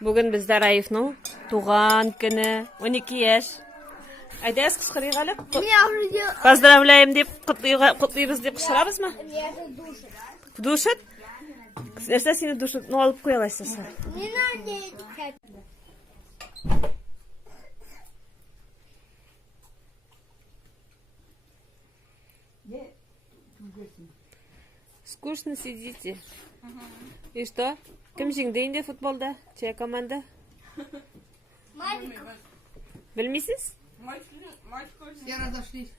Bugün bizde Raif'nin tuğan günü 12 yaş. Ayda kısqırı qalib. Поздравляем deyip qutlaymiz deyip qışırabız mı? Duşut? Nersa seni duşut ne alıp qoyalaysan? Скучно сидите. И что? Кем жеңді футболда? Чья команда? Білмейсіз? Все разошлись.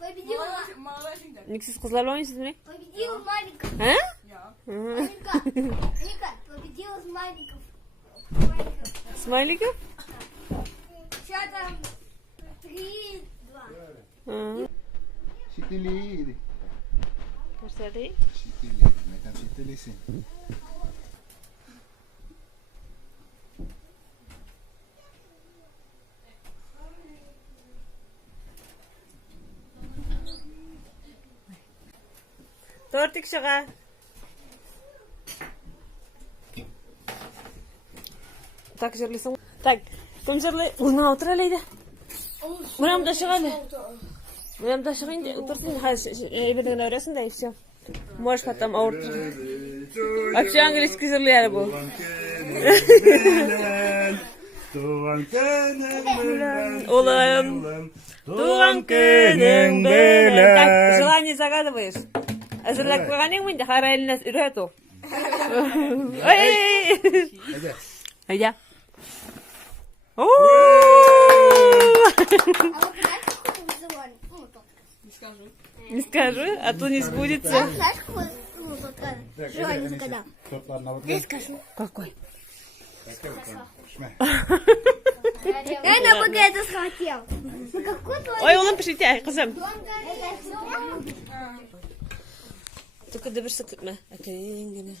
Победил Никсіз қызлар ойнайсыз ме? Победил Маликов. А? Ника, победил Маликов. Смайликов? Сейчас там 3-2. Şitili. Gösterdi. Şitili. Mekan şitilisi. Тортик шыға. Так, жерлесің. Так, кім жерлей? Ұлына отыра лейді. Мұрамда шығады. Мұрамда шығайын, отырсын. Ебірдің өресін да, и все. Можешь потом ауыртыр. Вообще английский жерлейді бұл. Туған күнің білін. Ұлым. Туған күнің білін. Так, желание загадываешь. Hazırlak koygan ең менде қара еліне үйрет ол. Hadi. Haydi. А вот знаешь, какой вызывали? Ну, только. Не скажу, а то не сбудется. Знаешь, какой желание загадал? Toplarına bak. Я скажу. Какой? Я на БГ это схватил. Какой твой? Ой, ұлым пішіте, қызым. Только добірсі күтме. Әкеленгені.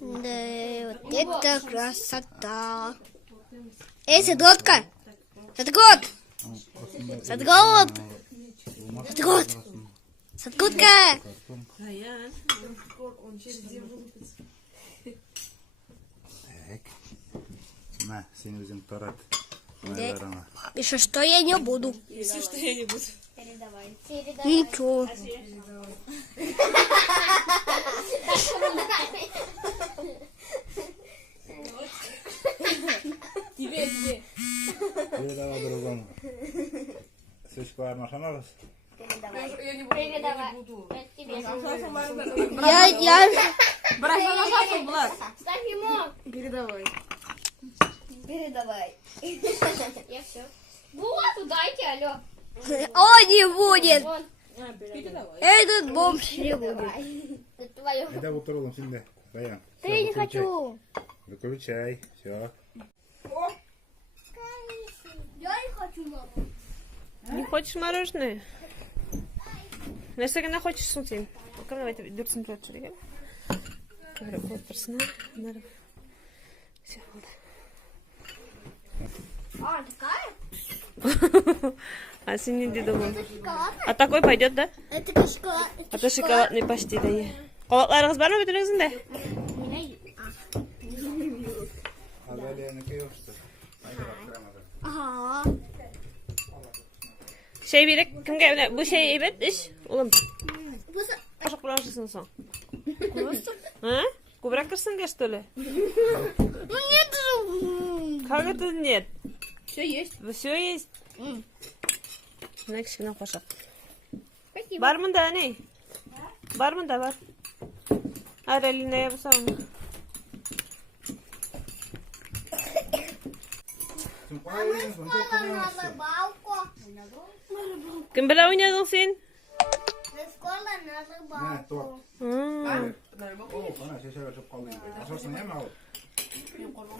Да, вот это красота. Эй, Садготка! Садгот! Садгот! Садгот! Садготка! Так. На, seni bizim tarat. Еще что я не буду. Все, что я не буду. Передавай. Ничего. Тебе. Передавай другому. Сычку армашанабыз. Передавай. Ставь ему. Передавай. Передавай. Я все. Вот, дайте, алло. Он не будет. Вон. Этот бомж не будет. Это твое. Hadi oturalım şimdi. Dayan. Да я не хочу. Выключай. Все. Я не хочу, мама. Не хочешь мороженое? Нәрсеге не хочешь сунтин? Пока давайте дұрсын тұрат жүрген. Көріп отырсына. Все болды. А, такая? А сен не деді ғой? Это шоколадная? А такой пойдет, да? Это как шоколад. А то шоколадный почти да е. Қолатларыңыз бар ма бөтіріңізінде? У меня есть. Haberlerini yok işte. Haydi baktıramadım. Ага. Şey berek, kimge bu şey evet iş. Oğlum, Просто- қашық бұлашысың соң. А? Көбірек кірсіңге, что ли? Ну нет же. Как это нет? Все есть. Все есть? Мына кішкене қошақ. Спасибо. Бар мұнда, не? Бар мұнда, бар. Аралинaya бұсам. Скоро на рыбалку. Кім біля ойнадың сен? Скоро на Ne, top. рыбалку. Oo, bana şeşere çok kaldı. Aşarsın değil mi abi?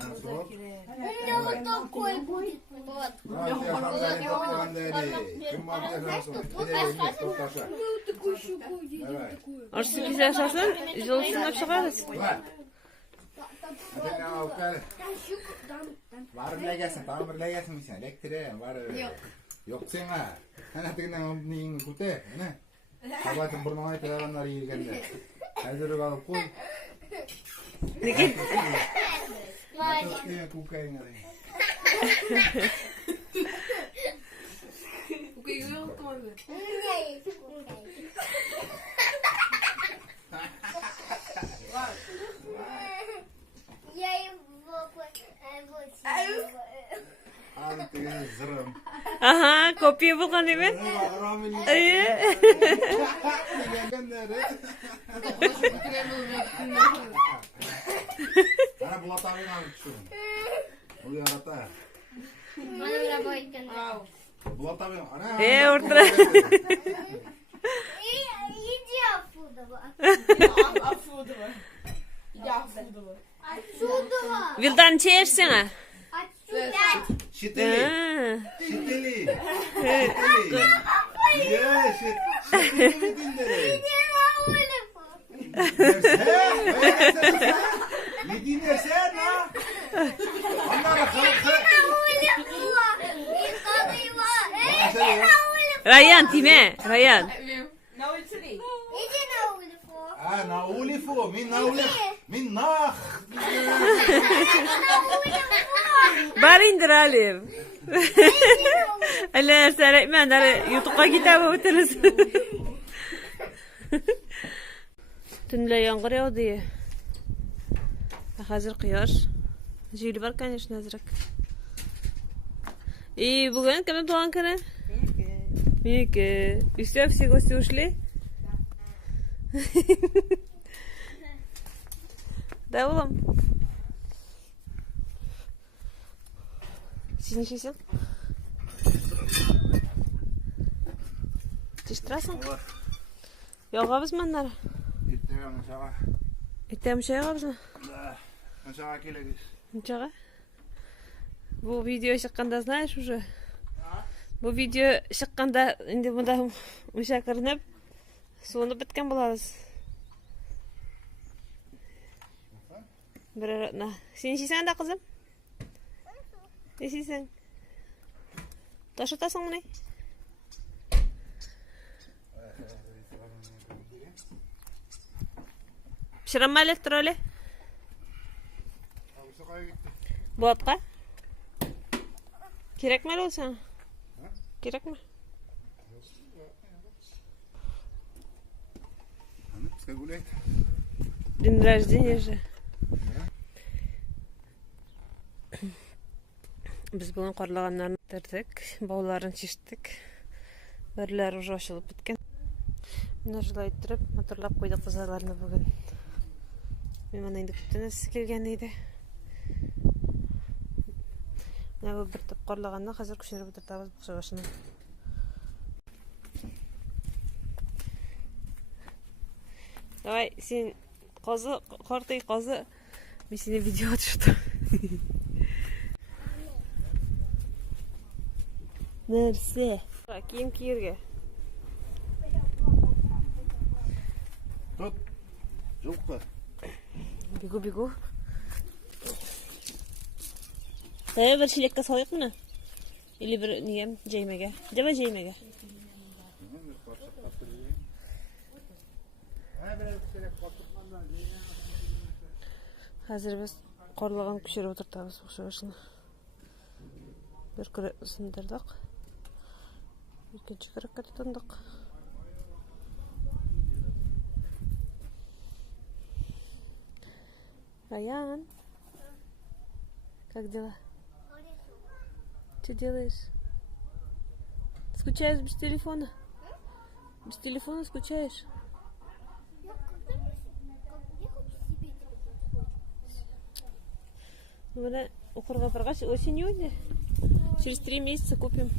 Ha, sok. У меня вот такой будет. Вот. Hadi hanımefendi, hanımefendi. Kim var diye şansın. Gidelim, top taşa. Evet. Орсы кезде ашасын, жылысынап шығарыз. Var. Hadi ne al gel. Var mı gelsin? Tamam mı gelsin mi sen? Elektriğe var. Yok sen ha. Hani tıkından neyin kute? Ne? Абайтын бұрнан айтып ағанлар егенде. Әзірік алып қой. Неге? Кукайын арай. Я его Аны деген зырым. Аха, копия болған еме? Ана бұл атағын алып түсірім. Бұл ярата. Бұл атағын... Ортыра. Иди отсюда. Vildan çeyirsene. Отсюда. Şitili. Şitili. Şitili. Ya şitili mi dinleri? Иди на улицу. Ne dinlersen ha? Onlara kalkı. На улицу. И надо его. Иди на улицу. Rayan time. Rayan. Иди на улицу. Ha na ulifu. Min nah. Bari indir Alim. Ala sarayman YouTube'a kitap o'tiririz. Tunla yomg'ir yog'di. Hozir quyosh. Juli bor, конечно, azrak. И bugun kimning tug'an kuni? Meniki. Все гости ушли? Да, oğlum. Siz nechisiz? Tishtirasың? Yog'abizmi anlari? Ertaga yog'abizmi? Aşağı keleriz. Nechog'a? Bu video chiqqanda, знаешь, уже. Bu video chiqqanda endi bunda o'sha kirinib, suvni bitgan bo'lamiz. Birorna. Sen yeysan-da qizim? Yeysan. Tosh otasan ne? Pishiraman elektroli. Bu otqa? Kerakmi o'lsan? Kerakmi? Пускай гуляет. День рождения же. Biz bugün qorlağanlarını bitirdik. Bavlarını çeşittik. Birler уже açılıp bitken. Mına şulay ettirip, motorlap koyduk kızlarını bugün. Men mana endi kuttunuz kelgandeydi. Mına bu bir tip qorlağandan hazır kushirib o'tirtabız bu başını. Давай, sen qozi, qortay qozi. Men seni video tushdim. Nerse? Kiyim kiyirge. Tut. Жылқы. Бегу. Bir çilekka salıyık mı? Или bir niyem ceymege. Deme ceymege. Hazır biz qorlağan pişirip o'tirtabız o'xshashini. Bir kere ısındırdık. İkinci kere tutundık. Раян, как дела? Что делаешь? Скучаешь без телефона? Без телефона скучаешь? Ну да, окурга баргаш осенью, через 3 месяца купим.